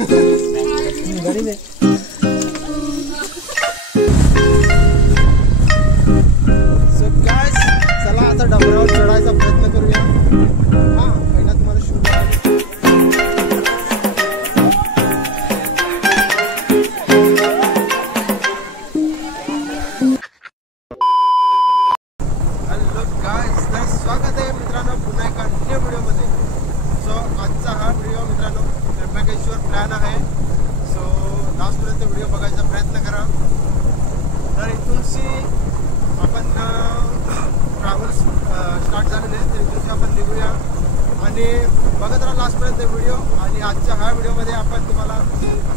गाडी दे. So guys चला आता डोंगरावर चढायचा प्रयत्न करूया. हा पहिला तुम्हाला शूट स्वागत आहे मित्रांनो पुन्हा एका नवीन व्हिडिओमध्ये. सो आजचा हा व्हिडिओ मित्रांनो त्र्यंबकेश्वर प्लॅन आहे. सो लास्टपर्यंत व्हिडिओ बघायचा प्रयत्न करा. तर इथूनशी आपण ट्रॅव्हल्स स्टार्ट झालेले आहे, तर इथूनशी आपण निघूया आणि बघत राहा लास्टपर्यंत व्हिडिओ. आणि आजच्या ह्या व्हिडिओमध्ये आपण तुम्हाला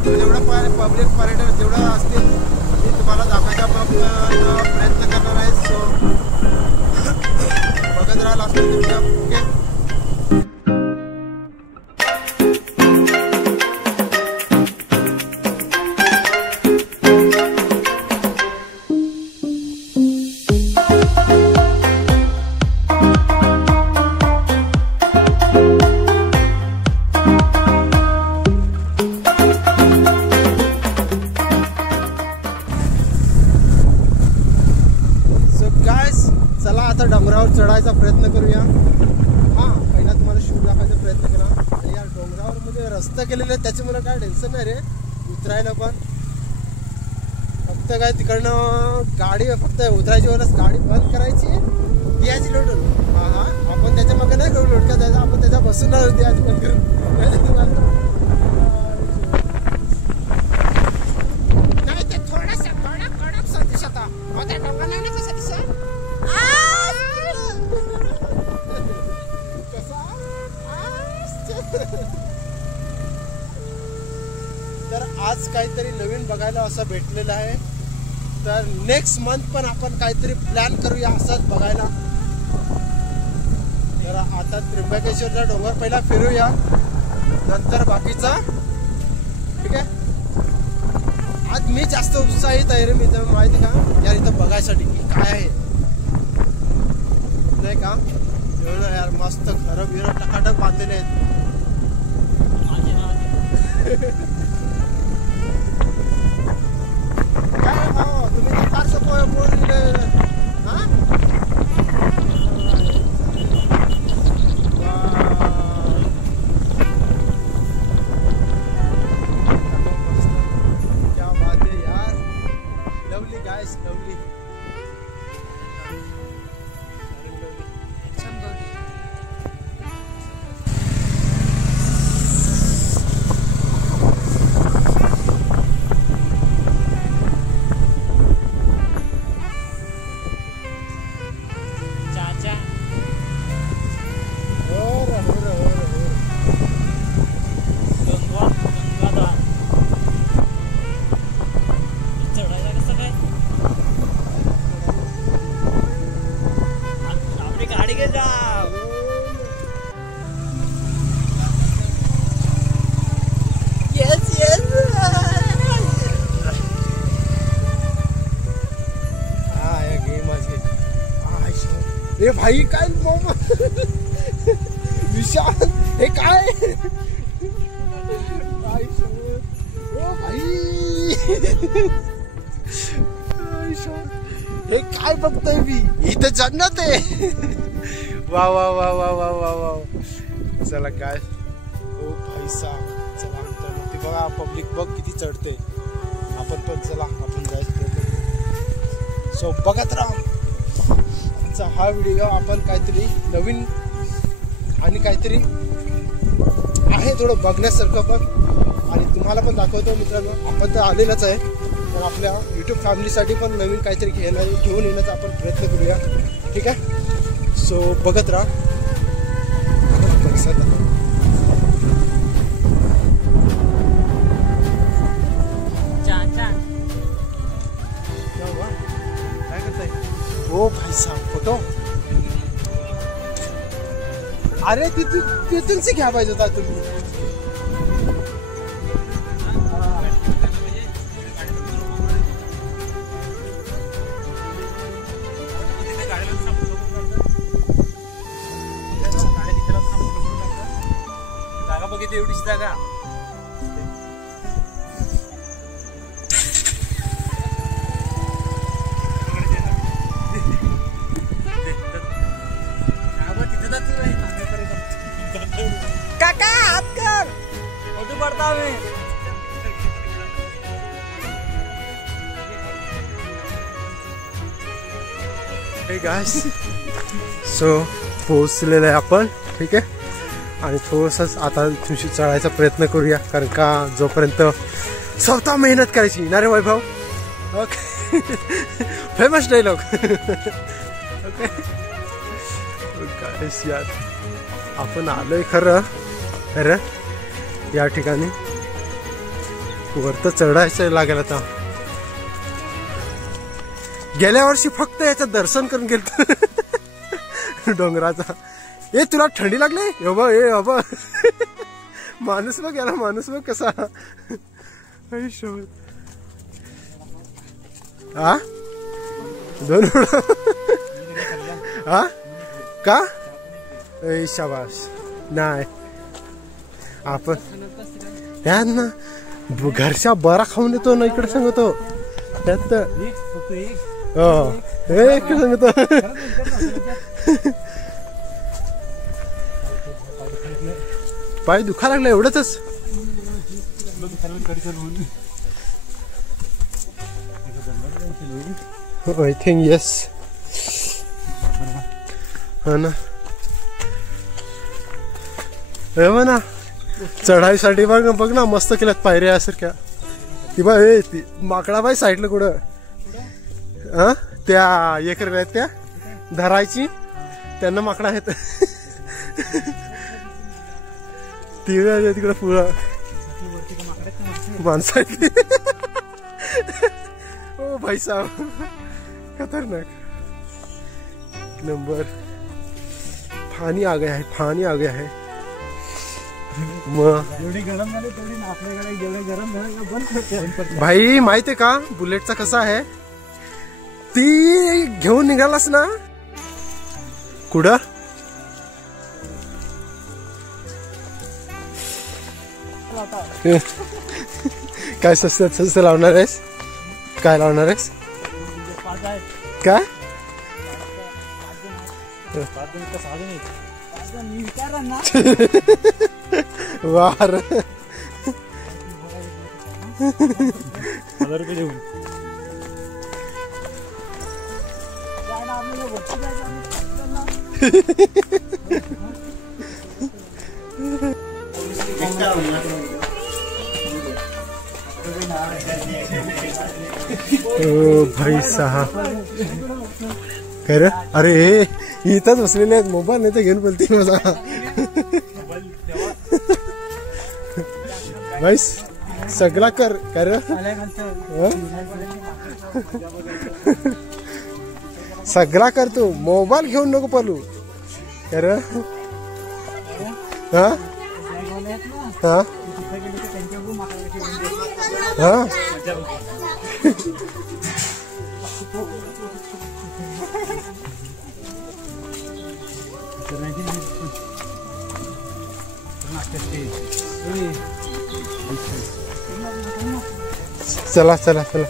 जेवढं पब्लिक पर्यटन जेवढं असतील मी तुम्हाला दाखवायचा प्रयत्न करणार आहे. सो बघत राहा लास्टपर्यंत व्हिडिओ. ओके. चला आता डोंगरावर चढायचा प्रयत्न करूया. हां पहिला तुम्हाला शूट दाखवायचा प्रयत्न करा. आणि या डोंगरावर म्हणजे रस्ता केलेले आहेत त्याच्यामुळे काय टेन्शन नाही रे उतरायला. पण फक्त काय तिकडनं गाडी फक्त उतरायची वेळेस गाडी बंद करायची याची लोटून. हां हां आपण त्याच्या मागे नाही करू लोटका द्यायचा, आपण त्याच्या बसून द्यायची बंद करून. नाही ते थोडंसं कडक सतीश आता त्या डोंगर नाही ना सतीश. तर आज काहीतरी नवीन बघायला असं भेटलेलं आहे. तर नेक्स्ट मंथ पण आपण काहीतरी प्लॅन करूया असंच बघायला. तर आता त्र्यंबकेश्वरचा डोंगर पहिला फिरूया, नंतर बाकीचा. ठीक आहे. आज मी जास्त उत्साहित आहे रे. मी तर माहिती का यार इथं बघायसाठी की काय आहे नाही का. एवढं यार मस्त घरं बिरं टकाटक बांधलेले आहेत. काय भाऊ तुम्ही तर फारसं बोलले. हां क्या बात है यार. Lovely guys lovely. ए भाई काय विशाल हे काय हे काय बघतोय मी इथं जन्नत आहे. वा वा वा वा वा वा वा. चला काय ओ भाई साहब चला ते बघा पब्लिक बघ किती चढते. आपण पण चला आपण जायचं. सो बघत राहा हा व्हिडिओ. आपण काहीतरी नवीन आणि काहीतरी आहे थोडं बघण्यासारखं पण, आणि तुम्हाला पण दाखवतो मित्रांनो. आपण तर आलेलंच आहे पण आपल्या यूट्यूब फॅमिलीसाठी पण नवीन काहीतरी घेऊन येण्याचा आपण प्रयत्न करूया. ठीक आहे. सो बघत राहा. काय करताय ओ भाई साहब फोटो. अरे तिथून से घ्या पाहिजे होता तुम्ही. जागा बघितली एवढीच जागा. सो पोहोचलेलं आहे आपण, ठीक आहे. आणि थोडंसंच आता तुमची चढायचा प्रयत्न करूया, कारण का जोपर्यंत स्वतः मेहनत करायची ना रे Vaibhav. Okay famous dialogue. Okay guys यार आपण आलोय खरं या ठिकाणी. वरतं चढायचं लागेल आता. गेल्या वर्षी फक्त याचं दर्शन करून गेलो डोंगराचा. ए तुला थंडी लागली? ए माणूस बघ याला, माणूस बघ कसा. हा दोन हा का शाबास. नाही आपण या ना घरच्या बरा खाऊन येतो ना, इकडे सांगतो त्यात इकडे सांगतो. पाय दुखा लागला एवढंच. I think yes. हा ना ना चढाईसाठी बघ ना मस्त केल्यात पायऱ्या सारख्या. ती बा माकडा बाई साईडला कुठं हा त्या एकर आहेत त्या धरायची, त्यांना माकडा आहेत. तिकडे पुढं माणसं आहेत. ओ भाई साहब खतरनाक नंबर. पाणी आ गया है, पाणी आ गया है. भाई माहितीये का बुलेटचा कसा आहे, ती घेऊन निघालास ना कुठं काय सस्त लावणार आहेस? काय लावणार आहेस? काय वार 1000 रुपये देऊन ओ भाई साहब खरं. अरे इथंच बसलेले आहेत, मोबाईल नाही तर घेऊन बोलते माझा. भाई सगळा कर कर सगळा कर तू, मोबाईल घेऊन नको पळू कर. हा हा हा चला चला चला.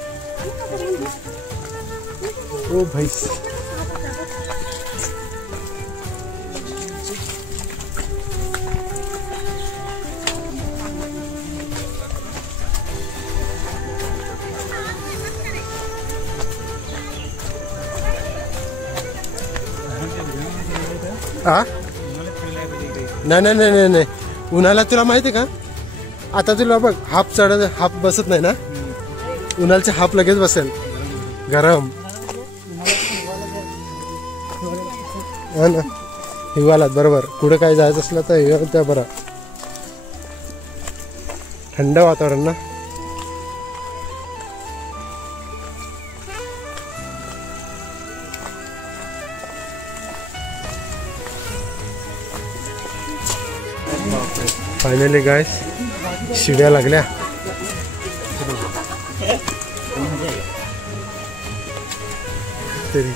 ओ भाई हा नाही नाही नाही नाही उन्हाला तुला माहिती आहे का, आता तुला बघ हाफ चढ हाफ बसत नाही ना, उन्हाळ्याचे हाफ लगेच बसेल गरम. हा ना हिवाळ्यात बरोबर कुठे काय जायचं असलं तर हिवाळ्यात त्या बरं थंड वातावरण ना. फायनली गाइस शिड्या लागल्या. तरी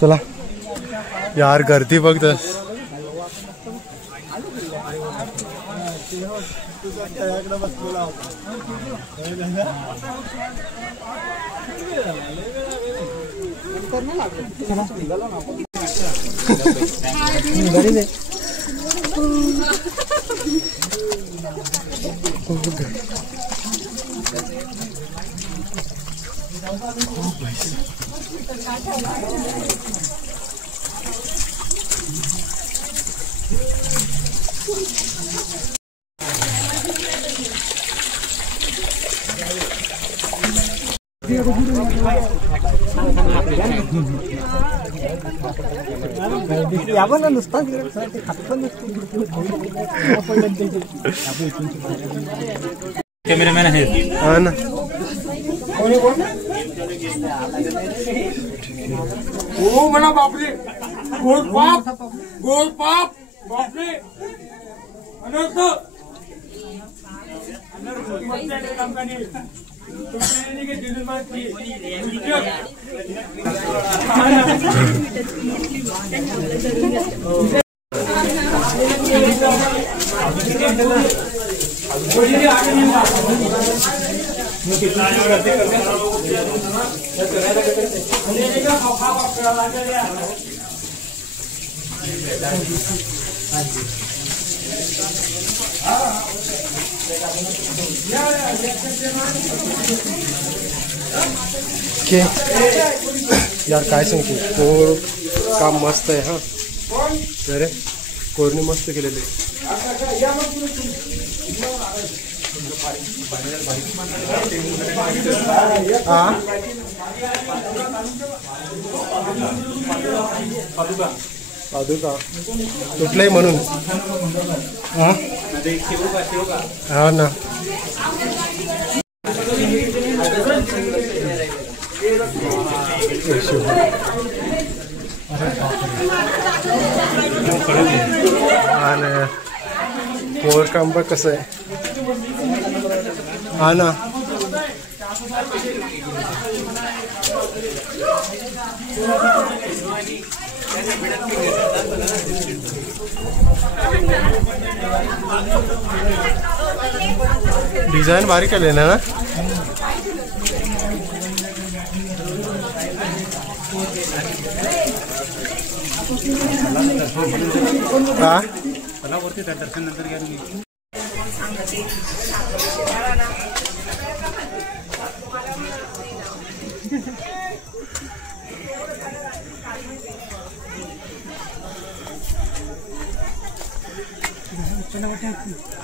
चला यार गर्दी बघतस कॅमेरामॅन आहे हा ना ओ म्हणा बापरे गोल पाप बापरे अनर्थ यार काय सांगतो कोर काम मस्त आहे हा अरे कोरने मस्त केलेले हा पादुका तुटलंय म्हणून हा ना कोर काम बघ कसं आहे हा ना डिझाईन भारी केले ना हा वरती दर्शन नंतर घ्या तुम्ही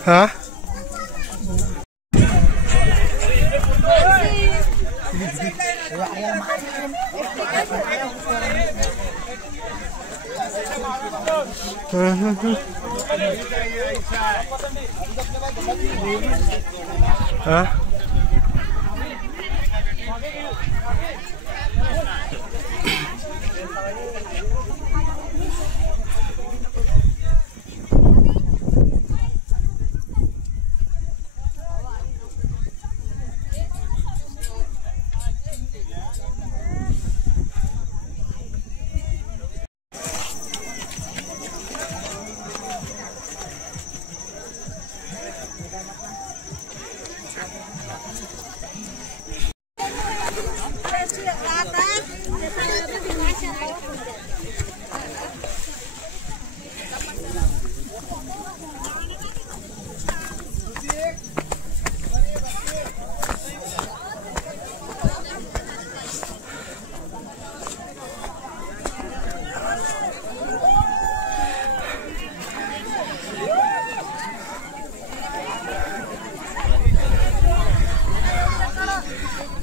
हा हा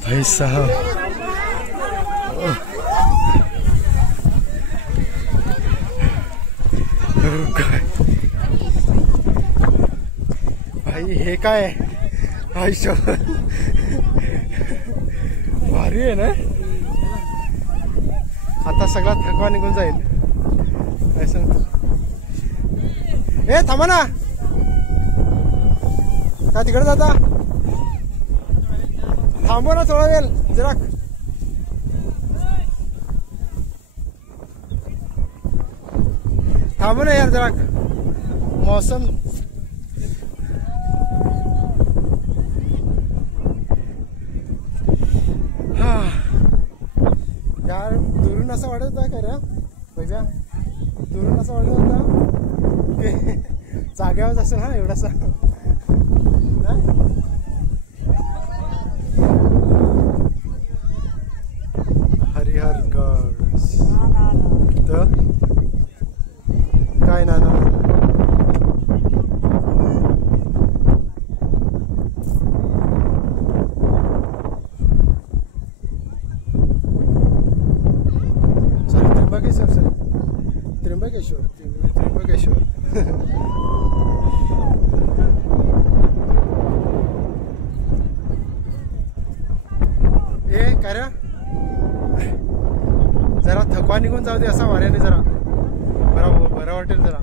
भाई साहब हे काय आयुष्य भारी आहे ना. आता सगळा थकवा निघून जाईल. ए थांबा ना, काय तिकडे जाता? थांबव ना थोडा वेळ जरा. थांबव ना यार जरा. मौसम यार दुरून असं वाटत होता खरं बघा. दुरून असं वाटत होता की जाग्यावर असेल हा एवढासा. हरिहरगड तर काय ना त्र्यंबकेश्वर. ए काय रे जरा थकवा निघून जाऊ दे असा वाऱ्याने. जरा बरं वाटेल जरा.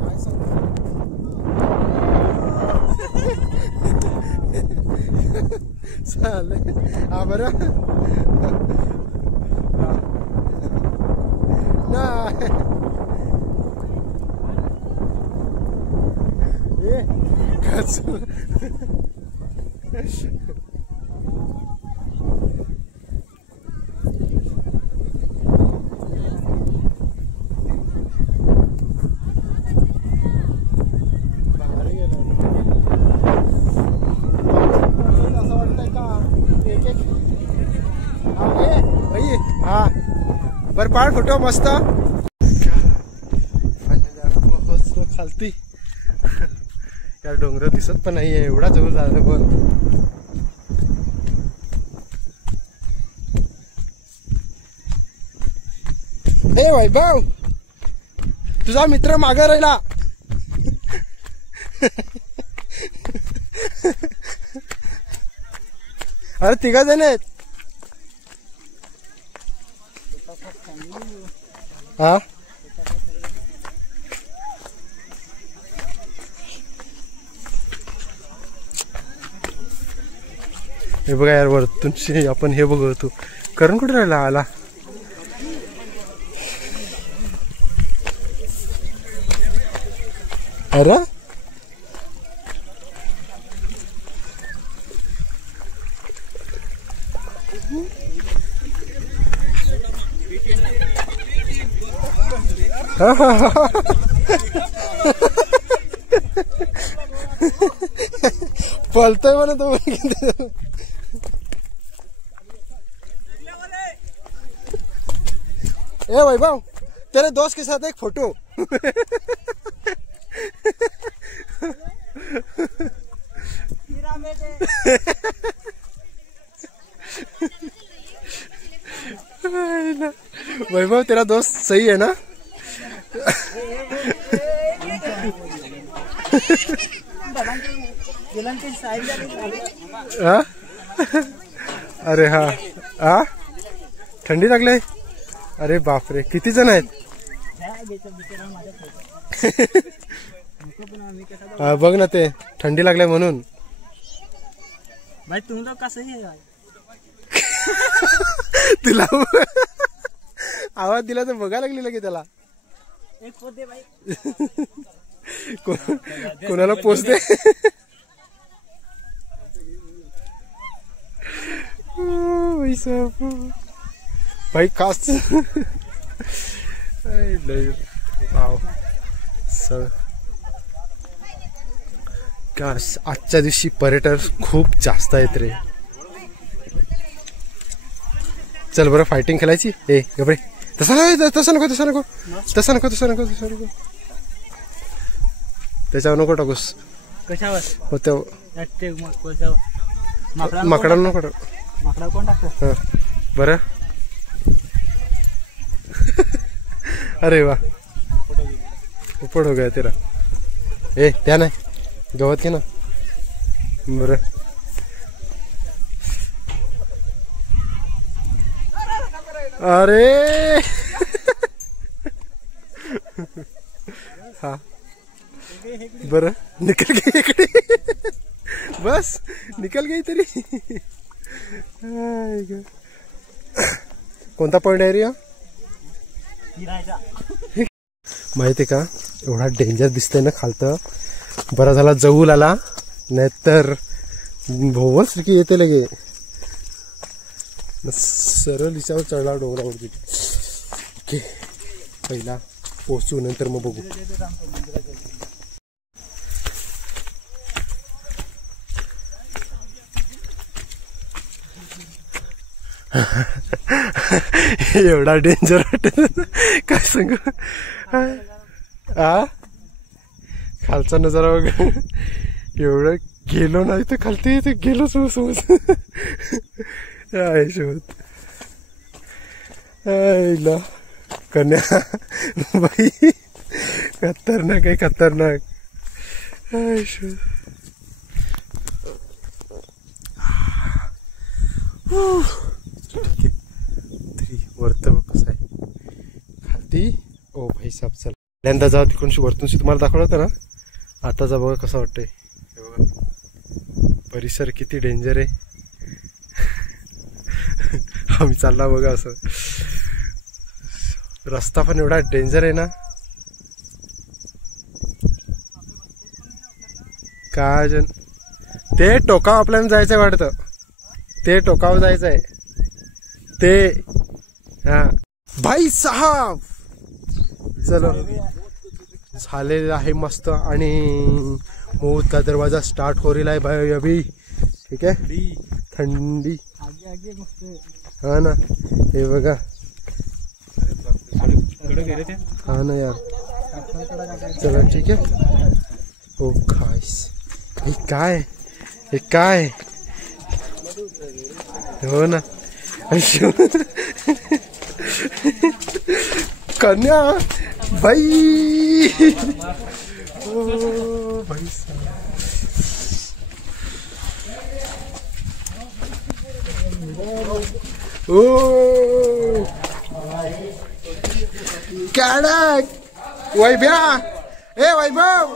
काय चालेल हा बरं नाही हा बर पाड फोटो मस्त खालती. यार डोंगर दिसत पण नाहीये एवढा जवळ झालं पण. हे वैभव तुझा मित्र मागे राहिला. अरे तिघ जण आहेत. हा हे बघा यार वरतून आपण हे बघतो. करण कुठे राहिला आला. अरे पलतोय म्हणे तो. ए वैभव तेरे दोस्त के साथ एक फोटो. वैभव तेरा दोस्त सही है ना. हाँ? अरे हा हा थंडी लागले. अरे बापरे किती जण आहेत. हा बघ ना ते थंडी लागले म्हणून. भाई तुम लोग का सही है. तुला आवाज दिला तर बघा लागली लगे त्याला. एक पोच दे भाई. कोणाला पोच दे. भाई खास आजच्या दिवशी पर्यटक खूप जास्त आहेत रे. चल बरं फायटिंग खेळायची. ए गबरे तसं नको तसं नको तसं नको तसं नको तसं नको तसं नको. त्याच्यावर नको टाकूस. कशावर होतं माकडा नको माकडा कोण टाकतो. बरं अरे वाह उपड हो गया तेरा. ए त्या नाही गवत घे ना. बरं अरे हा बरं निकल गई इकडे. बस निकल गई तरी. कोणता पॉइंट आहे रे? माहिती का एवढा डेंजर दिसतंय ना खालतं. बरा झाला जवळ आला नाहीतर भोवसारखी येते लगे. सरळ हिच्यावर चढला डोंगरावरती. ओके पहिला पोचू नंतर मग बघू. एवढा डेंजर वाटत काय सांगू. खालचा नजारा बघ. एवढं गेलो नाही तर खालती तर गेलोच समज. शोध आईला कन्या बाई खतरनाक आहे खतरनाक. शोध तरी वरत कसं आहे खालती. ओ भाई साहेब चल पहिल्यांदा जा तिकडून वरतून तुम्हाला दाखवलं होतं ना. आता जा बघा कसं वाटतंय. हे बघा परिसर किती डेंजर आहे. आम्ही चालला बघा असं. रस्ता पण एवढा डेंजर आहे ना काय जन. ते टोकावर आपल्याला जायचंय वाटतं. ते टोकावर जायचंय ते. हा भाई साहब चलो झालेलं आहे मस्त. आणि मौत का दरवाजा स्टार्ट हो रहा है भाई अभी. ठीक आहे थंडी हा ना. हे बघा हा ना यार. चला ठीक आहे. ओ खास हे काय हे काय. हो ना कन्या भाई. ओ भाई ओ कडक वैभ्या. ए वैभव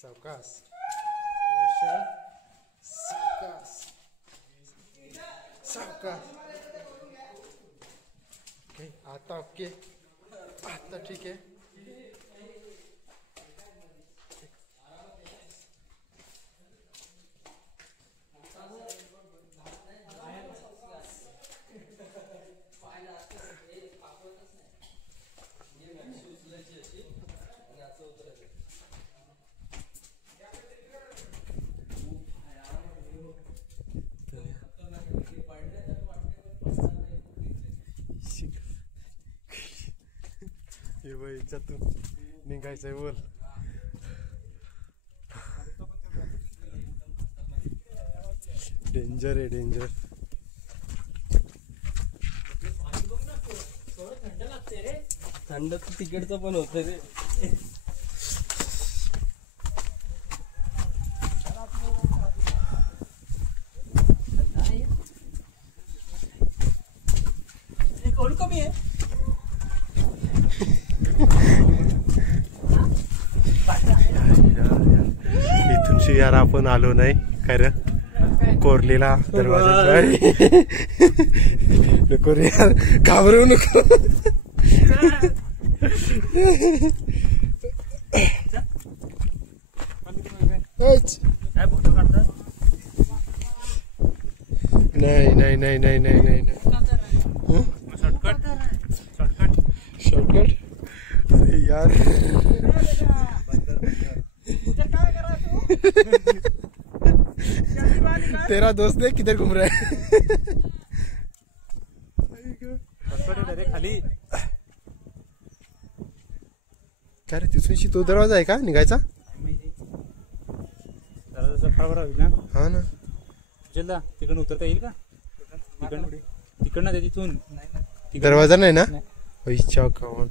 सावकाश सावकाश सावकाश. ओके आता ओके आता ठीक आहे. याच्यातून निघायचंय बोल. डेंजर आहे डेंजर. थंड तिकडचं पण होत रे. कमी आहे. यार आपण आलो नाही खरं कोरलेला दरवाजा नको रे यार घाबरवू नको नाही नाही नाही नाही नाही नाही नाही शॉर्टकट अरे यार तेरा दोस्त देख किधर घूम रहा है खाली काय रे तिथूनशी तो दरवाजा आहे का निघायचा हा ना जिल्हा तिकडून उतरता येईल का तिकडनं ते तिथून दरवाजा नाही ना पैसा कावण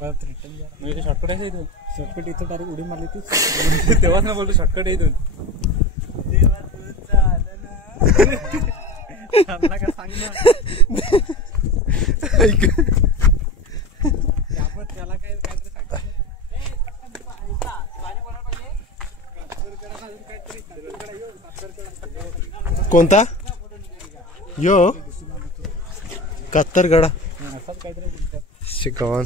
म्हणजे शॉर्टकट आहे इथून शॉर्टकट इथं डायरेक्ट उडी मारली ती तेव्हाच ना बोलतो शॉर्टकट आहे इथून त्याला काय कोणता यो कात्तरगडा शिकवान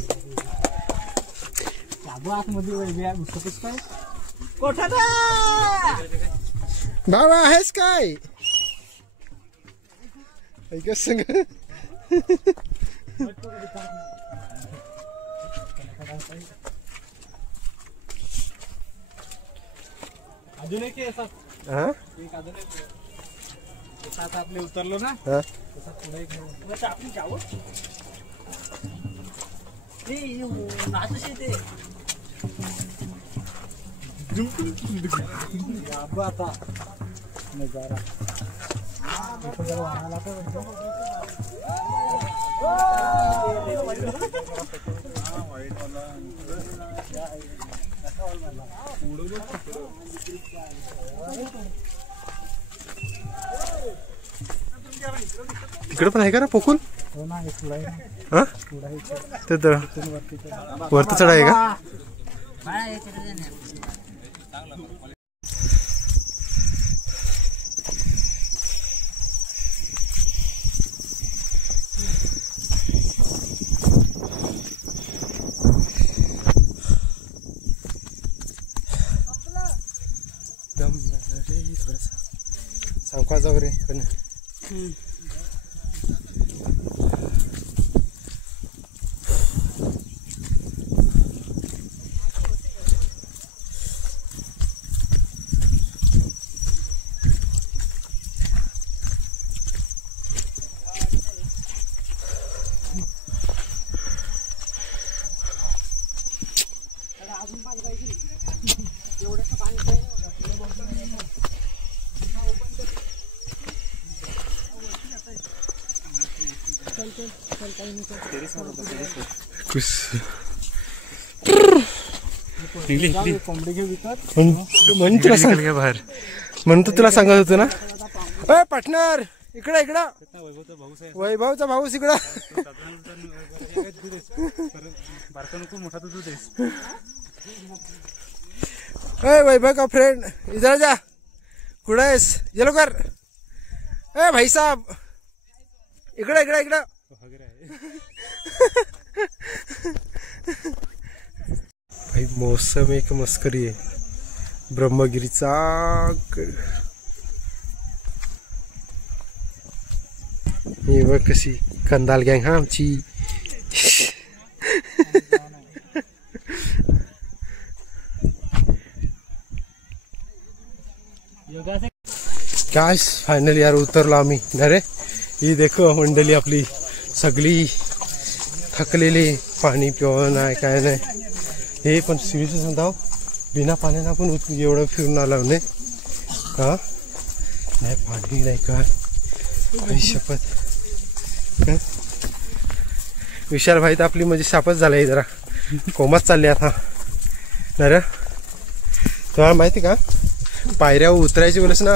बाबा आहेस काय ऐक सांग अजून एक हा आपले उतरलो ना हा आपण जाऊ आता नजारा इकडे पण आहे का रे पोकून हा ते तर वरती चढ आहे का सांगवा जाऊ रे पण बाहेर म्हणून तुला सांगत होतो ना अय पार्टनर इकडं इकडं वैभवचा भाऊस इकडं मोठा तू देस अय वैभव का फ्रेंड इधर जा कुठं आहेस ये लवकर ए भाई साहब इकडं इकडं इकडं भाई मौसम एक मस्करी आहे ब्रह्मगिरीचा ही बघ कशी कंदाल गँग हा आमची काय फायनली यार उतरलो आम्ही अरे ही देखो मंडळी आपली सगळी थकलेली पाणी पिऊन नाही काय नाही हे पण सिरियस सांगता बिना पाण्यानं आपण एवढं फिरून आलो नाही का नाही पाणी नाही का शपथ विशाल भाई तर आपली म्हणजे शापच झालाय जरा कोमात चालली आता अरे तुम्हाला माहिती का पायऱ्यावर उतरायची वेळेस ना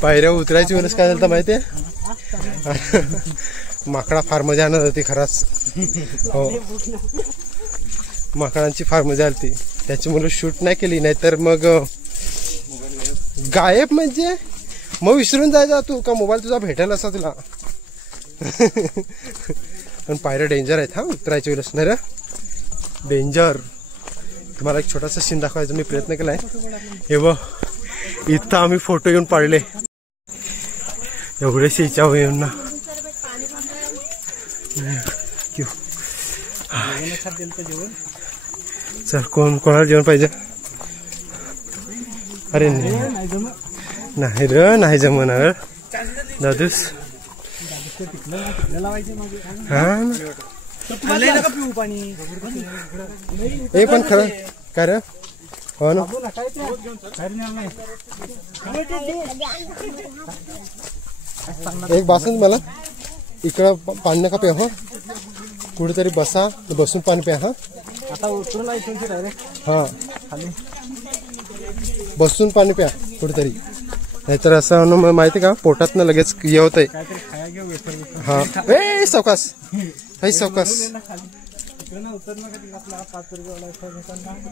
पायऱ्यावर उतरायची वेळेस काय झालं माहिती आहे माकडा फार मजा आणत होती खराच हो माकडांची फार मजा आली त्याच्यामुळे शूट नाही केली. नाहीतर मग गायब म्हणजे मग विसरून जायचा तू का मोबाईल तुझा भेटायला असा तुला. पण पायऱ्या डेंजर आहेत हा उतरायच्या वेळेस नाही रे डेंजर. तुम्हाला एक छोटासा सीन दाखवायचा मी प्रयत्न केलाय. हे बघ इथं आम्ही फोटो घेऊन पाडले एवढेच इच्छा होईल ना. चल कोणाला जेवण पाहिजे. अरे नाही रे नाही जमणार दादूस. हा हे पण खरं काय रे हो ना. एक बासून मला इकडं पाणी नका प्या हो कुठेतरी बसा बसून पाणी प्या. हा हा बसून पाणी प्या कुठेतरी नाहीतर असं माहिती का पोटात लगेच हे होत आहे. हा ए सावकाश हे सावकाश.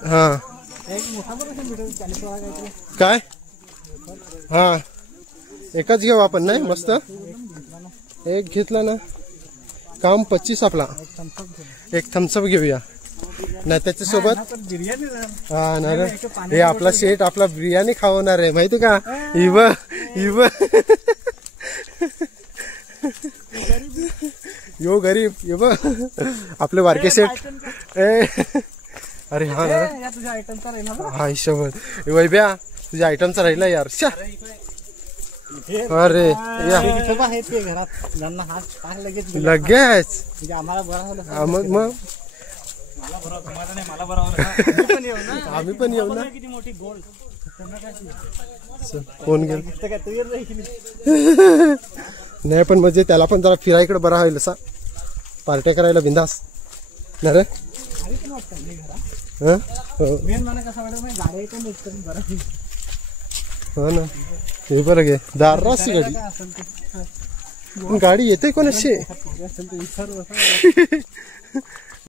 हा काय हा एकच घेऊ आपण नाही मस्त एक घेतला ना काम 25 आपला. एक थम्सअप घेऊया नाही त्याच्यासोबत. हा ना रे हे आपला शेट आपला बिर्याणी खावणार आहे माहिती का. इव इव यो गरीब ये बघ आपले बारके शेट. अरे हा ना हा हिशोब वैभ्या तुझ्या आयटमचा राहिला यार. अरे लगेच मग आम्ही पण येऊ ना. कोण गेल नाही पण म्हणजे त्याला पण जरा फिरायकडे बरा होईल असा पार्ट्या करायला बिंदास ना रे. हो ना हे बरं घे दाराची गाडी येते कोणाशी.